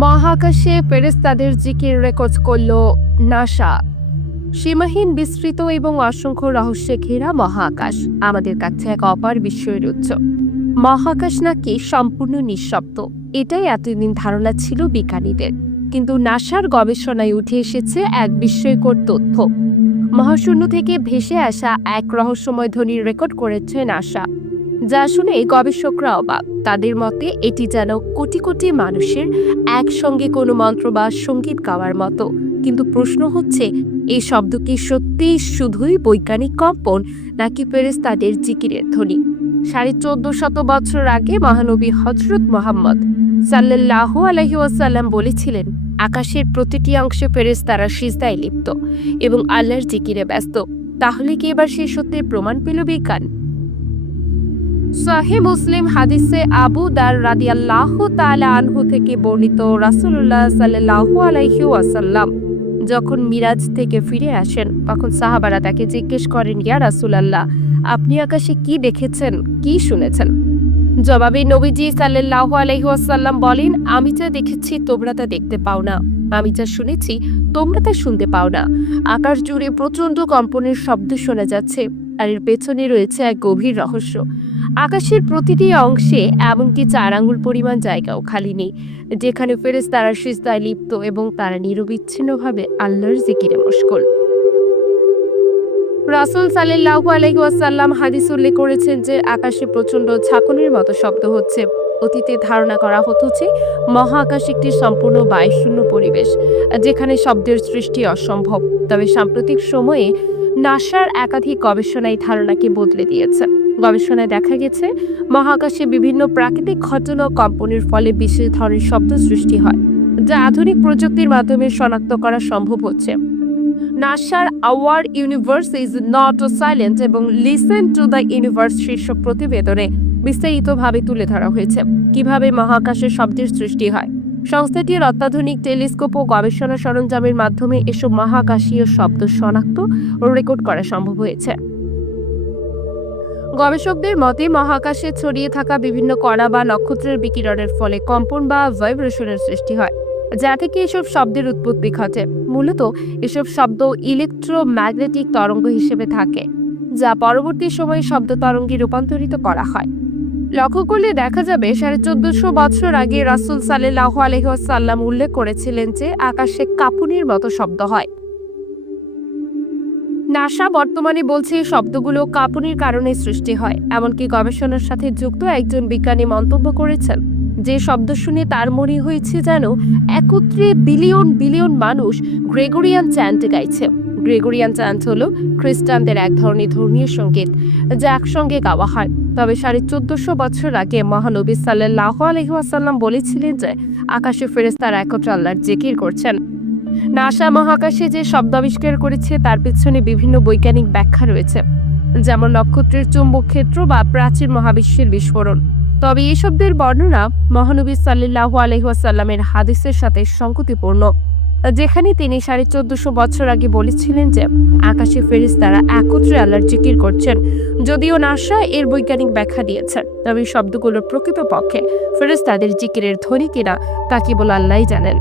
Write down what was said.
মহাকাশে ফেরেস্তাদের জিকির রেকর্ড করল নাসা। সীমাহীন বিস্তৃত এবং অসংখ্য রহস্যে ঘেরা মহাকাশ। আমাদের কাছে এক অপার বিস্ময়ের উৎস। মহাকাশ নাকি সম্পূর্ণ নিঃশব্দ। এটাই এতদিন ধারণা ছিল বিজ্ঞানীদের। কিন্তু নাসার গবেষণায় উঠে এসেছে এক বিস্ময়কর তথ্য। মহাশূন্য থেকে ভেসে আসা এক রহস্যময় ধ্বনির রেকর্ড করেছে নাসা। যা শুনে গবেষকরা অবাক তাদের মতে এটি যেন কোটি কোটি মানুষের একসঙ্গে কোনো মন্ত্র বা সংগীত গাওয়ার মতো। কিন্তু প্রশ্ন হচ্ছে এই শব্দ কি সত্যিই শুধুই বৈজ্ঞানিক কম্পন নাকি ফেরেস্তাদের জিকিরের ধ্বনি? সাড়ে চোদ্দ শত বছর আগে মহানবী হজরত মোহাম্মদ সাল্লাহ আলহি ওয়াসাল্লাম বলেছিলেন, আকাশের প্রতিটি অংশে ফেরেস্তারা সিজদায় লিপ্ত এবং আল্লাহর জিকিরে ব্যস্ত। তাহলে কি এবার সেই সত্যের প্রমাণ পেল বিজ্ঞান? সাহি মুসলিম হাদিসে আবু দার রাদিয়াল্লাহ তাআলা আনহু থেকে বর্ণিত রাসূলুল্লাহ সাল্লাল্লাহু আলাইহি ওয়াসাল্লাম যখন মিরাজ থেকে ফিরে আসেন, তখন সাহাবারা তাকে জিজ্ঞেস করেন, ইয়া রাসূলুল্লাহ, আপনি আকাশে কি দেখেছেন, কি শুনেছেন? জবাবে নবীজি সাল্লাল্লাহু আলাইহি ওয়াসাল্লাম বলেন, আমি যা দেখেছি, তোমরা তা দেখতে পাও না। আমি যা শুনেছি, তোমরা তা শুনতে পাও না। আকাশ জুড়ে প্রচণ্ড কম্পনের শব্দ শোনা যাচ্ছে, আর এর পেছনে রয়েছে এক গভীর রহস্য। আকাশের প্রতিটি অংশে এমনকি চার আঙুল পরিমাণ জায়গাও খালি নেই, যেখানে ফেরেস তারা সিজদায় লিপ্ত এবং তারা নিরবিচ্ছিন্নভাবে আল্লাহর জিকিরে মশগুল। রাসুল সাল্লাহু আলহি ওয়াসাল্লাম হাদিস উল্লেখ করেছেন যে, আকাশে প্রচণ্ড ঝাঁকুনির মতো শব্দ হচ্ছে। অতীতে ধারণা করা হতো যে, মহাকাশ একটি সম্পূর্ণ বায়ুশূন্য পরিবেশ, যেখানে শব্দের সৃষ্টি অসম্ভব। তবে সাম্প্রতিক সময়ে নাসার একাধিক গবেষণায় ধারণাকে বদলে দিয়েছে। গবেষণায় দেখা গেছে, মহাকাশে বিভিন্ন প্রাকৃতিক ঘটনা কম্পনের ফলে বিশেষ ধরনের শব্দ সৃষ্টি হয়, যা আধুনিক প্রযুক্তির মাধ্যমে শনাক্ত করা সম্ভব হচ্ছে। নাসার our universe is not silent এবং লিসেন টু দ্য ইউনিভার্স শীর্ষক প্রতিবেদনে বিস্তারিতভাবে তুলে ধরা হয়েছে, কীভাবে মহাকাশে শব্দের সৃষ্টি হয়। সংস্থাটির অত্যাধুনিক টেলিস্কোপ ও গবেষণা সরঞ্জামের মাধ্যমে এসব মহাকাশীয় শব্দ শনাক্ত ও রেকর্ড করা সম্ভব হয়েছে। গবেষকদের মতে, মহাকাশে ছড়িয়ে থাকা বিভিন্ন কণা বা নক্ষত্রের বিকিরণের ফলে কম্পন বা ভাইব্রেশনের সৃষ্টি হয়, যা থেকে এসব শব্দের উৎপত্তি ঘটে। মূলত, এসব শব্দ ইলেকট্রোম্যাগনেটিক তরঙ্গ হিসেবে থাকে, যা পরবর্তী সময়ে শব্দ তরঙ্গে রূপান্তরিত করা হয়। লক্ষ্য করলে দেখা যাবে, সাড়ে চোদ্দশো বছর আগে রাসুল সাল্লাহ আলহাসাল্লাম উল্লেখ করেছিলেন যে, আকাশে কাপুনির মতো শব্দ হয়। নাসা বর্তমানে বলছে শব্দগুলো কাঁপুনির কারণে সৃষ্টি হয়, এমনকি গবেষণার সাথে যুক্ত একজন বিজ্ঞানী মন্তব্য করেছেন। যে শব্দ শুনে তার মনে হয়েছে যেন একত্রে বিলিয়ন বিলিয়ন মানুষ গ্রেগরিয়ান চ্যান্ট গাইছে। গ্রেগরিয়ান চ্যান্ট হলো খ্রিস্টানদের এক ধরনের ধর্মীয় সংগীত, যা একসঙ্গে গাওয়া হয়। তবে সাড়ে চোদ্দশো বছর আগে মহানবী সাল্লাহ আলহিহাসাল্লাম বলেছিলেন যে, আকাশে ফেরেস্তারা একত্র আল্লাহর জিকির করছেন। নাসা মহাকাশে যে শব্দ আবিষ্কার করেছে, তার পেছনে বিভিন্ন বৈজ্ঞানিক ব্যাখ্যা রয়েছে, যেমন নক্ষত্রের চুম্বক ক্ষেত্র বা প্রাচীন মহাবিশ্বের বিস্ফোরণ। তবে এই শব্দের বর্ণনা মহানবী সাল্লাহ আলহিহাসাল্লামের হাদিসের সাথে সংগতিপূর্ণ, যেখানে তিনি সাড়ে চোদ্দশো বছর আগে বলেছিলেন যে, আকাশে ফেরিস তারা একত্রে আল্লাহর জিকির করছেন, যদিও নাসা এর বৈজ্ঞানিক ব্যাখ্যা দিয়েছেন। তবে শব্দগুলোর প্রকৃতপক্ষে ফেরিস তাদের জিকিরের ধ্বনি কিনা, তা কেবল আল্লাহ জানেন।